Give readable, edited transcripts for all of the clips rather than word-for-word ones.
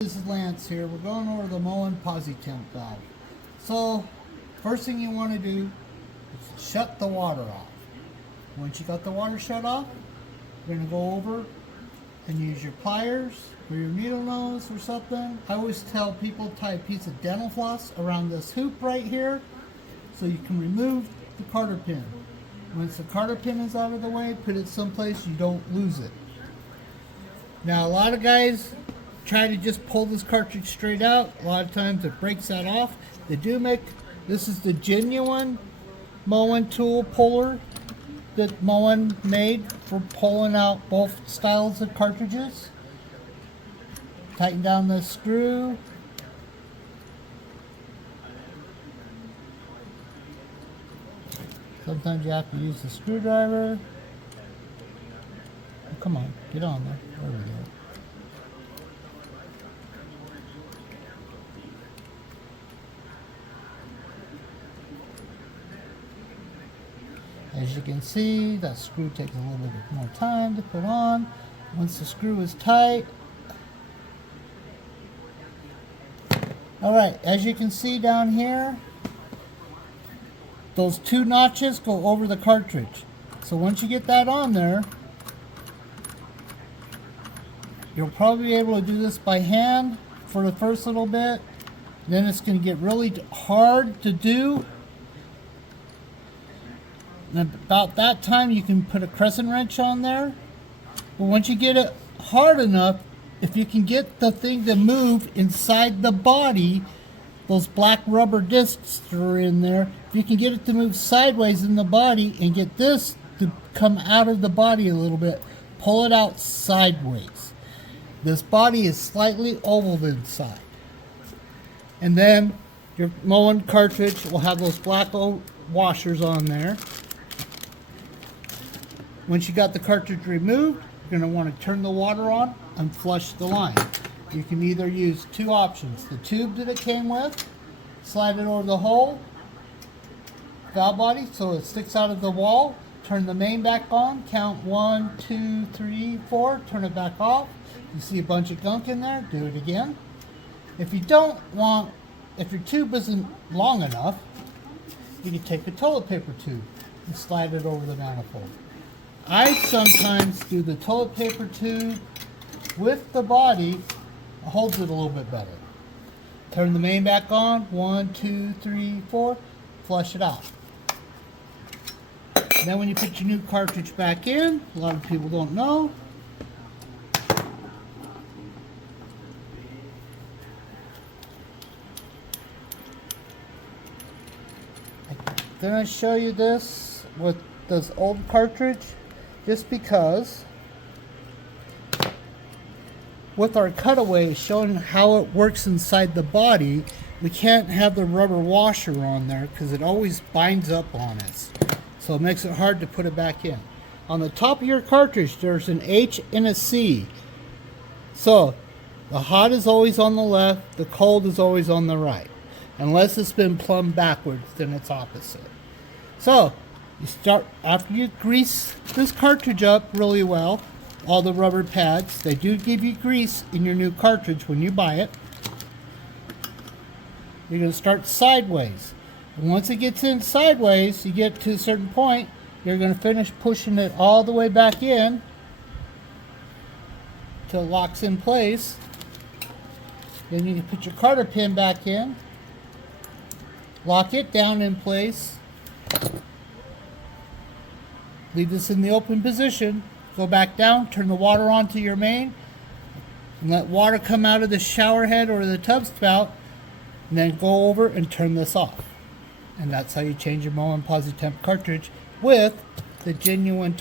This is Lance here. We're going over the Moen temp valve. So, first thing you want to do is shut the water off. Once you got the water shut off, you're going to go over and use your pliers or your needle nose or something. I always tell people tie a piece of dental floss around this hoop right here so you can remove the carter pin. Once the carter pin is out of the way, put it someplace you don't lose it. Now, a lot of guys try to just pull this cartridge straight out. A lot of times it breaks that off. They do make, this is the genuine Moen tool puller that Moen made for pulling out both styles of cartridges. Tighten down the screw. Sometimes you have to use the screwdriver. Oh, come on, get on there. There we go. As you can see, that screw takes a little bit more time to put on. Once the screw is tight. Alright, as you can see down here, those two notches go over the cartridge. So once you get that on there, you'll probably be able to do this by hand for the first little bit. Then it's going to get really hard to do. And about that time you can put a crescent wrench on there. But once you get it hard enough, if you can get the thing to move inside the body, those black rubber discs that are in there, if you can get it to move sideways in the body and get this to come out of the body a little bit, pull it out sideways. This body is slightly oval inside. And then your Moen cartridge will have those black washers on there. Once you got the cartridge removed, you're going to want to turn the water on and flush the line. You can either use two options. The tube that it came with, slide it over the hole, valve body so it sticks out of the wall, turn the main back on, count 1, 2, 3, 4, turn it back off. You see a bunch of gunk in there, do it again. If you don't want, if your tube isn't long enough, you can take a toilet paper tube and slide it over the manifold. I sometimes do the toilet paper tube with the body, it holds it a little bit better. Turn the main back on, 1, 2, 3, 4, flush it out. And then when you put your new cartridge back in, a lot of people don't know, I'm going to show you this with this old cartridge. Just because with our cutaway showing how it works inside the body, we can't have the rubber washer on there because it always binds up on us. So it makes it hard to put it back in. On the top of your cartridge, there's an H and a C. So the hot is always on the left, the cold is always on the right. Unless it's been plumbed backwards, then it's opposite. So you start, after you grease this cartridge up really well, all the rubber pads, they do give you grease in your new cartridge when you buy it. You're going to start sideways. And once it gets in sideways, you get to a certain point, you're going to finish pushing it all the way back in till it locks in place. Then you can put your carter pin back in, lock it down in place. Leave this in the open position, go back down, turn the water onto your main, and let water come out of the shower head or the tub spout, and then go over and turn this off. And that's how you change your Moen temp cartridge with the genuine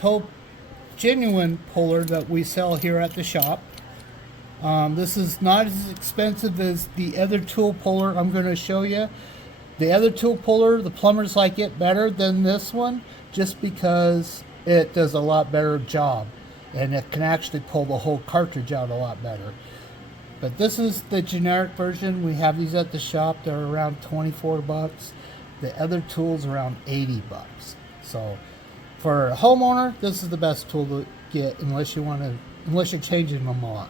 puller that we sell here at the shop. This is not as expensive as the other tool puller I'm going to show you. The other tool puller, the plumbers like it better than this one, just because it does a lot better job and it can actually pull the whole cartridge out a lot better. But this is the generic version. We have these at the shop. They're around 24 bucks. The other tool's around 80 bucks. So for a homeowner, this is the best tool to get unless you're changing them a lot.